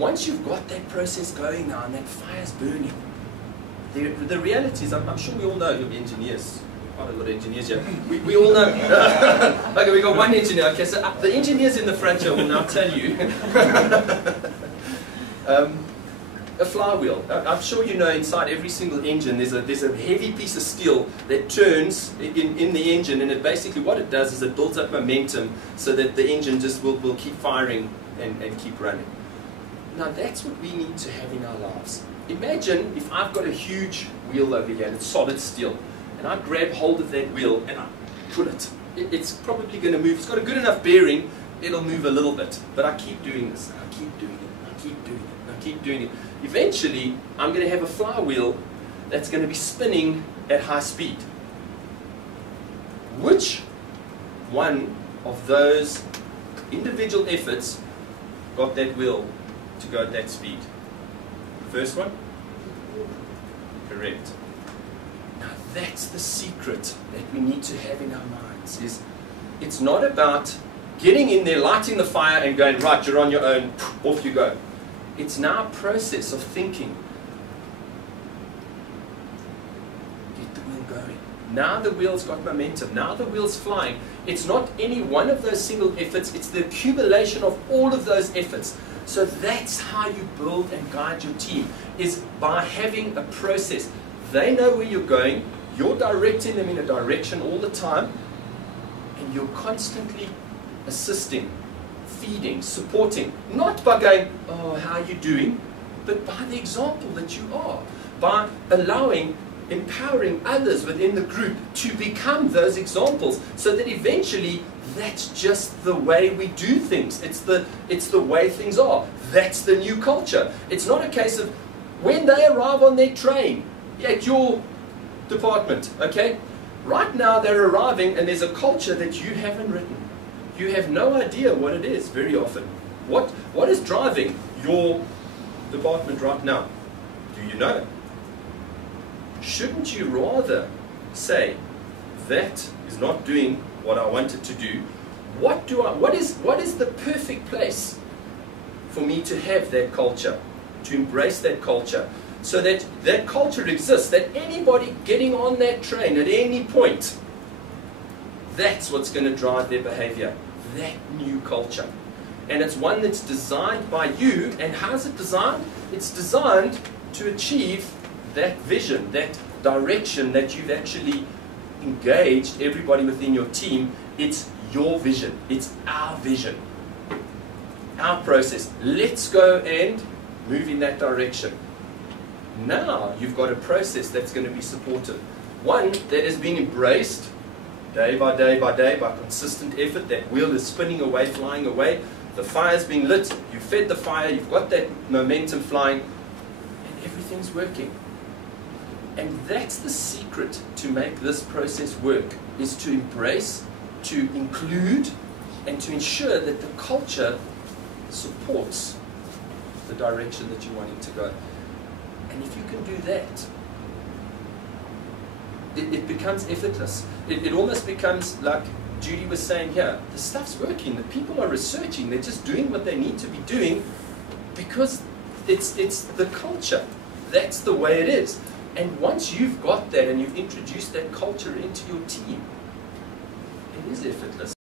once you've got that process going now and that fire's burning, the reality is, I'm sure we all know, you'll be engineers, quite a lot of engineers here, we all know. Okay, we got one engineer. Okay, so the engineers in the front here will now tell you. A flywheel. I'm sure you know inside every single engine there's a heavy piece of steel that turns in the engine, and it basically, what it does is it builds up momentum so that the engine just will keep firing and keep running. Now that's what we need to have in our lives. Imagine if I've got a huge wheel over here and it's solid steel, and I grab hold of that wheel and I pull it. It's probably going to move. It's got a good enough bearing, it'll move a little bit. But I keep doing this, I keep doing it, I keep doing it, I keep doing it. Eventually, I'm going to have a flywheel that's going to be spinning at high speed. Which one of those individual efforts got that wheel to go at that speed? The first one? Correct. Now that's the secret that we need to have in our minds. Is it's not about getting in there, lighting the fire and going, right, you're on your own, off you go. It's now a process of thinking. Get the wheel going. Now the wheel's got momentum. Now the wheel's flying. It's not any one of those single efforts. It's the accumulation of all of those efforts. So that's how you build and guide your team, is by having a process. They know where you're going. You're directing them in a direction all the time. And you're constantly assisting, feeding, supporting, not by going, oh, how are you doing, but by the example that you are, by allowing, empowering others within the group to become those examples, so that eventually that's just the way we do things. It's the way things are. That's the new culture. It's not a case of when they arrive on their train at your department, okay? Right now they're arriving and there's a culture that you haven't written. You have no idea what it is very often. What is driving your department right now? Do you know? Shouldn't you rather say, that is not doing what I wanted to do? What is the perfect place for me to have that culture, to embrace that culture, so that that culture exists, that anybody getting on that train at any point, that's what's going to drive their behavior. That new culture. And it's one that's designed by you. And how is it designed? It's designed to achieve that vision, that direction that you've actually engaged everybody within your team. It's your vision. It's our vision. Our process. Let's go and move in that direction. Now you've got a process that's going to be supportive. One that is being embraced day by day by day, by consistent effort. That wheel is spinning away, flying away. The fire's being lit. You've fed the fire. You've got that momentum flying. And everything's working. And that's the secret to make this process work, is to embrace, to include, and to ensure that the culture supports the direction that you're wanting to go. And if you can do that, it becomes effortless. It almost becomes like Judy was saying here, the stuff's working, the people are researching, they're just doing what they need to be doing because it's the culture. That's the way it is. And once you've got that and you've introduced that culture into your team, it is effortless.